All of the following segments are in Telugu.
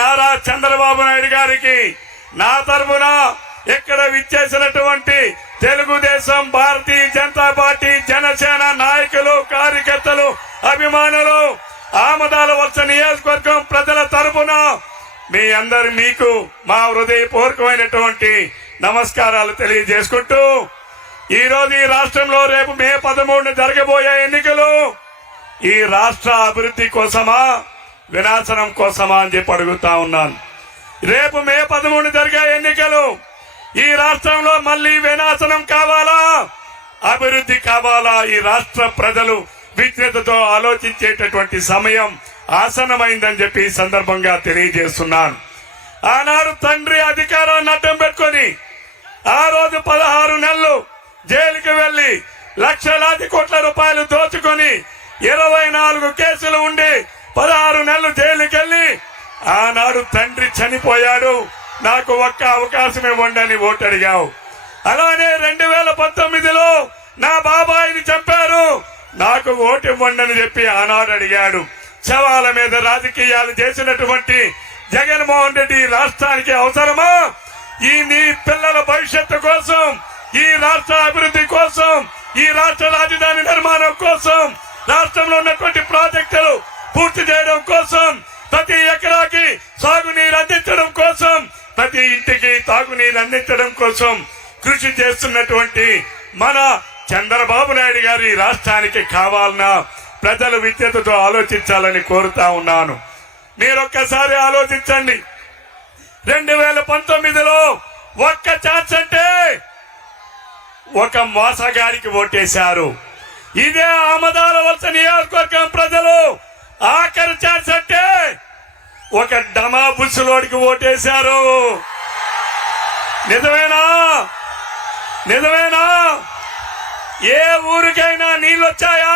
నారా చంద్రబాబు నాయుడు గారికి నా తరఫున ఇక్కడ విచ్చేసినటువంటి తెలుగుదేశం, భారతీయ జనతా పార్టీ, జనసేన నాయకులు, కార్యకర్తలు, అభిమానులు, ఆమదాల వలస నియోజకవర్గం ప్రజల తరఫున మీకు మా హృదయపూర్వకమైనటువంటి నమస్కారాలు తెలియజేసుకుంటూ, ఈ రోజు ఈ రాష్ట్రంలో రేపు మే 13 జరగబోయే ఎన్నికలు ఈ రాష్ట్ర అభివృద్ధి కోసమా, వినాశనం కోసమా అని చెప్పి అడుగుతా ఉన్నాను. రేపు మే 13 జరిగే ఎన్నికలు ఈ రాష్ట్రంలో మళ్లీ వినాశనం కావాలా, అభివృద్ధి కావాలా? ఈ రాష్ట్ర ప్రజలు విజ్ఞతతో ఆలోచించేటటువంటి సమయం ఆసన్నమైందని చెప్పి ఈ సందర్భంగా తెలియజేస్తున్నాను. ఆనాడు తండ్రి అధికారాన్ని అడ్డం పెట్టుకుని ఆ రోజు 16 నెలలు జైలుకి వెళ్లి లక్షలాది కోట్ల రూపాయలు దోచుకొని 24 కేసులు ఉండి 16 నెలలు జైలుకి వెళ్లి ఆనాడు తండ్రి చనిపోయాడు, నాకు ఒక్క అవకాశం ఇవ్వండి అని ఓటు అడిగావు. అలానే 2019లో నా బాబాయిని చంపారు, నాకు ఓటు ఇవ్వండి అని చెప్పి ఆనాడు అడిగాడు. శవాల మీద రాజకీయాలు చేసినటువంటి జగన్మోహన్ రెడ్డి రాష్ట్రానికి అవసరమా? నీ పిల్లల భవిష్యత్తు కోసం, ఈ రాష్ట్ర అభివృద్ధి కోసం, ఈ రాష్ట్ర రాజధాని నిర్మాణం కోసం, రాష్ట్రంలో ఉన్నటువంటి ప్రాజెక్టులు పూర్తి చేయడం కోసం, ప్రతి ఎకరాకి సాగునీరు అందించడం కోసం, ప్రతి ఇంటికి తాగునీరు అందించడం కోసం కృషి చేస్తున్నటువంటి మన చంద్రబాబు నాయుడు గారి రాష్ట్రానికి కావాలన్నా ప్రజలు విజ్ఞతతో ఆలోచించాలని కోరుతా ఉన్నాను. మీరొక్కసారి ఆలోచించండి. 2019లో ఒక్క ఛాన్స్ అంటే ఒక మోసగారికి ఓటేశారు. ఇదే ఆమదాల వలస నియోజకవర్గం ప్రజలు ఆఖరి ఛాన్స్ అంటే ఒక డమా బుస్సులోడికి ఓటేశారు. నిజమేనా? నిజమేనా? ఏ ఊరికైనా నీళ్ళు వచ్చాయా?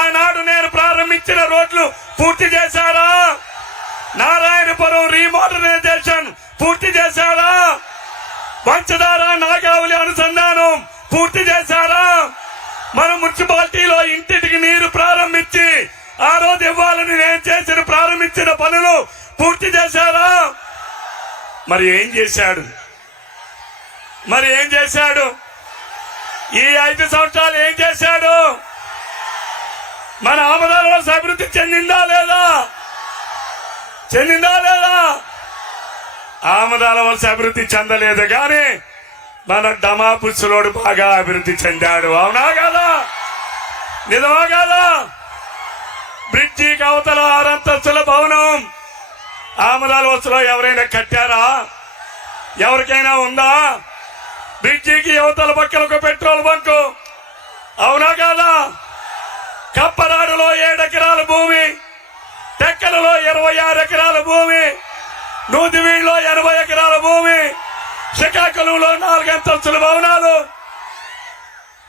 ఆనాడు నేను ప్రారంభించిన రోడ్లు పూర్తి చేశారా? నారాయణపురం రీమోడర్నైజేషన్ పూర్తి చేశారా? పంచదార నాగావళి అనుసంధానం పూర్తి చేశారా? మన మున్సిపాలిటీలో ఇంటికి నీరు ప్రారంభించి ఆ రోజు ఇవ్వాలని నేను ప్రారంభించిన పనులు పూర్తి చేశారా? మరి ఏం చేశాడు? ఈ 5 సంవత్సరాలు ఏం చేశాడు? మన ఆమదాల వలస అభివృద్ధి చెందిందా లేదా? ఆమదాల వలస అభివృద్ధి చెందలేదు, కానీ మన డమా పుచ్చులోడు బాగా అభివృద్ధి చెందాడు. అవునా కాదా? నిజమా కాదా? బ్రిడ్జికి అవతల 6 అంతస్తుల భవనం ఆమదాల వలసలో ఎవరైనా కట్టారా? ఎవరికైనా ఉందా? బ్రిడ్జికి అవతల పక్కన ఒక పెట్రోల్ బంకు. అవునా కాదా? కప్పరాడులో 7 ఎకరాల భూమి, టెక్కలలో 26 ఎకరాల భూమి, నూతివీడులో 80 ఎకరాల భూమి, శ్రీకాకుళంలో 4 అంతస్తుల భవనాలు.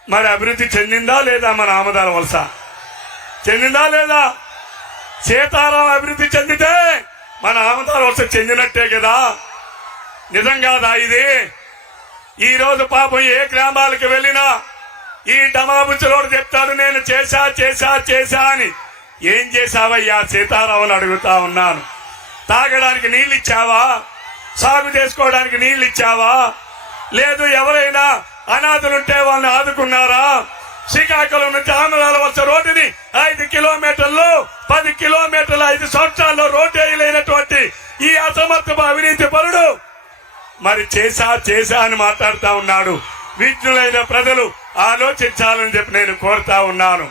మరి అభివృద్ధి చెందిందా లేదా? మన ఆమదాల వలస చెందిందా లేదా? సీతారాం అభివృద్ధి చెందితే మన ఆమదాల వలస చెందినట్టే కదా? నిజం కాదా ఇది? ఈ రోజు పాపం ఏ గ్రామాలకు వెళ్ళినా ఈ డమాబుచ్చులోడు చెప్తాడు, నేను చేశా అని. ఏం చేశావయ్యా సీతారాం అని అడుగుతా ఉన్నాను. తాగడానికి నీళ్ళు ఇచ్చావా? సాగు చేసుకోవడానికి నీళ్ళు ఇచ్చావా? లేదు ఎవరైనా అనాథలుంటే వాళ్ళని ఆదుకున్నారా? శ్రీకాకుళం నుంచి ఆమదాల వలస రోడ్డుని 5 కిలోమీటర్లు 10 కిలోమీటర్ల 5 సంవత్సరాల్లో రోడ్డు వేయలేనటువంటి ఈ అసమర్థ అవినీతి పరుడు మరి చేశా అని మాట్లాడుతా ఉన్నాడు. విజ్ఞులైన ప్రజలు ఆలోచించాలని చెప్పి నేను కోరుతా ఉన్నాను.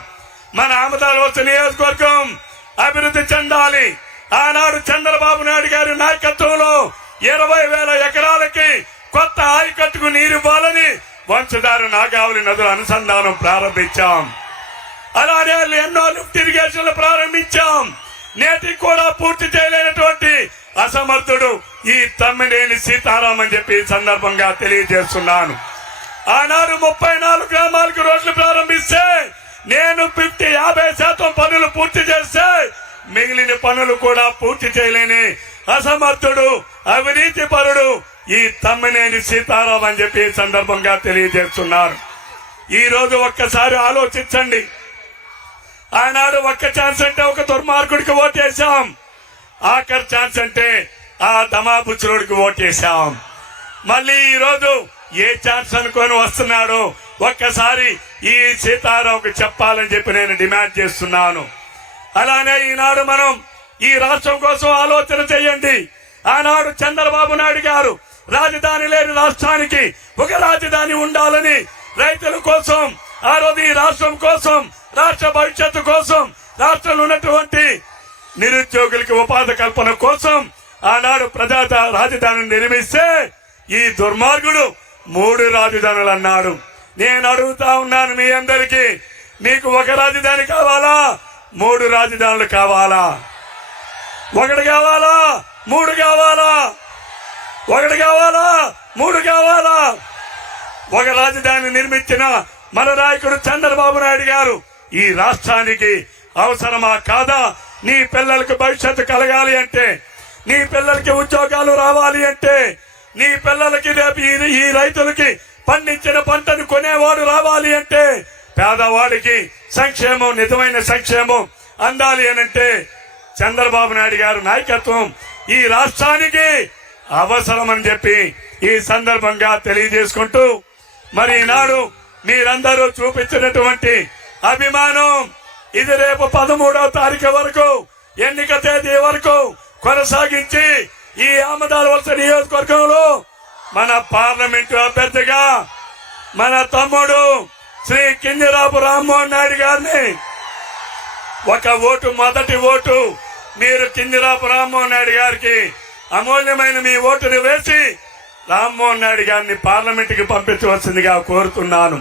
మన ఆమదాల వలస నియోజకవర్గం అభివృద్ధి చెందాలి. ఆనాడు చంద్రబాబు నాయుడు గారి నాయకత్వంలో 20,000 ఎకరాలకి కొత్త ఆయకట్టుకు నీరివ్వాలని వంశధార నాగావళి నదుల అనుసంధానం ప్రారంభించాం. అలానే ఎన్నో లిఫ్ట్ ఇరిగేషన్లు ప్రారంభించాం. నేటికి కూడా పూర్తి చేయలేనటువంటి అసమర్థుడు ఈ తమ్మినేని సీతారాం అని చెప్పి ఈ సందర్భంగా తెలియజేస్తున్నాను. ఆనాడు 34 గ్రామాలకు రోడ్లు ప్రారంభిస్తే నేను 50% పనులు పూర్తి చేస్తే మిగిలిన పనులు కూడా పూర్తి చేయలేని అసమర్థుడు, అవినీతి పరుడు ఈ తమ్మినేని సీతారాం అని చెప్పి ఈ సందర్భంగా తెలియజేస్తున్నారు. ఈ రోజు ఒక్కసారి ఆలోచించండి. ఆనాడు ఒక్క ఛాన్స్ అంటే ఒక దుర్మార్గుడికి ఓటేశాం. ఆఖరి ఛాన్స్ అంటే ఆ దమాబుచ్చులోడికి ఓటేశాం. మళ్ళీ ఈరోజు ఏ ఛాన్స్ అనుకొని వస్తున్నాడు ఒక్కసారి ఈ సీతారాంకు చెప్పాలని చెప్పి నేను డిమాండ్ చేస్తున్నాను. అలానే ఈనాడు మనం ఈ రాష్ట్రం కోసం ఆలోచన చేయండి. ఆనాడు చంద్రబాబు నాయుడు గారు రాజధాని లేని రాష్ట్రానికి ఒక రాజధాని ఉండాలని రైతుల కోసం, ఆ రోజు ఈ రాష్ట్రం కోసం, రాష్ట్ర భవిష్యత్తు కోసం, రాష్ట్రంలో ఉన్నటువంటి నిరుద్యోగులకి ఉపాధి కల్పన కోసం ఆనాడు ప్రజా రాజధానిని నిర్మిస్తే ఈ దుర్మార్గుడు 3 రాజధానులు అన్నాడు. నేను అడుగుతా ఉన్నాను మీ అందరికీ, మీకు ఒక రాజధాని కావాలా, 3 రాజధానులు కావాలా? 1 కావాలా, 3 కావాలా? 1 కావాలా, 3 కావాలా? ఒక రాజధాని నిర్మించిన మన నాయకుడు చంద్రబాబు నాయుడు గారు ఈ రాష్ట్రానికి అవసరమా కాదా? నీ పిల్లలకు భవిష్యత్తు కలగాలి అంటే, నీ పిల్లలకి ఉద్యోగాలు రావాలి అంటే, నీ పిల్లలకి రేపు ఈ రైతులకి పండించిన పంటను కొనేవాడు రావాలి అంటే, పేదవాడికి సంక్షేమం, నిజమైన సంక్షేమం అందాలి అనంటే చంద్రబాబు నాయుడు గారి నాయకత్వం ఈ రాష్ట్రానికి అవసరమని చెప్పి ఈ సందర్భంగా తెలియజేసుకుంటూ, మరి ఈనాడు మీరందరూ చూపించినటువంటి అభిమానం ఇది రేపు 13వ తారీఖు వరకు, ఎన్నిక తేదీ వరకు కొనసాగించి ఈ ఆమదాలవలస నియోజకవర్గంలో మన పార్లమెంటు అభ్యర్థిగా మన తమ్ముడు శ్రీ కింజరాపు రామ్మోహన్ నాయుడు గారిని ఒక ఓటు, మొదటి ఓటు మీరు కింజరాపు రామ్మోహన్ నాయుడు గారికి అమూల్యమైన మీ ఓటును వేసి రామ్మోహన్ నాయుడు గారిని పార్లమెంటుకి పంపించవలసిందిగా కోరుతున్నాను.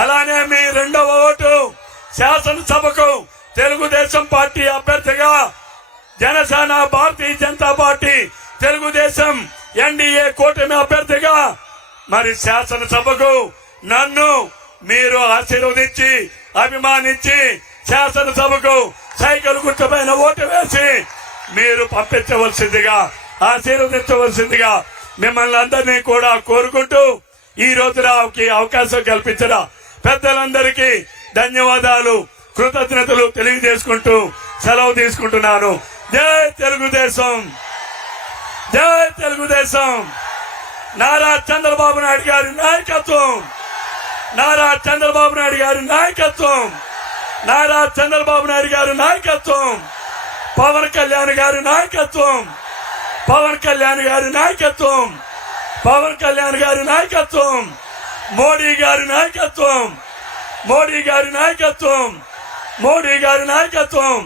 అలానే మీ రెండవ ఓటు శాసనసభకు తెలుగుదేశం పార్టీ అభ్యర్థిగా, జనసేన, భారతీయ జనతా పార్టీ, తెలుగుదేశం ఎన్డీఏ కూటమి అభ్యర్థిగా మరి శాసనసభకు నన్ను మీరు ఆశీర్వదించి అభిమానించి శాసనసభకు సైకిల్ గుర్తుపైన ఓటు వేసి మీరు పంపించవలసిందిగా, ఆశీర్వదించవలసిందిగా మిమ్మల్ని అందరినీ కూడా కోరుకుంటూ ఈ రోజు నాకు అవకాశం కల్పించిన పెద్దలందరికీ ధన్యవాదాలు, కృతజ్ఞతలు తెలియజేసుకుంటూ సెలవు తీసుకుంటున్నాను. జై తెలుగుదేశం, జై తెలుగుదేశం. నారా చంద్రబాబు నాయుడు గారి నాయకత్వం, నారా చంద్రబాబు నాయుడు గారి నాయకత్వం, నారా చంద్రబాబు నాయుడు గారి నాయకత్వం, పవన్ కళ్యాణ్ గారి నాయకత్వం, పవన్ కళ్యాణ్ గారి నాయకత్వం, పవన్ కళ్యాణ్ గారి నాయకత్వం, మోడీ గారి నాయకత్వం, మోడీ గారి నాయకత్వం, మోడీ గారి నాయకత్వం.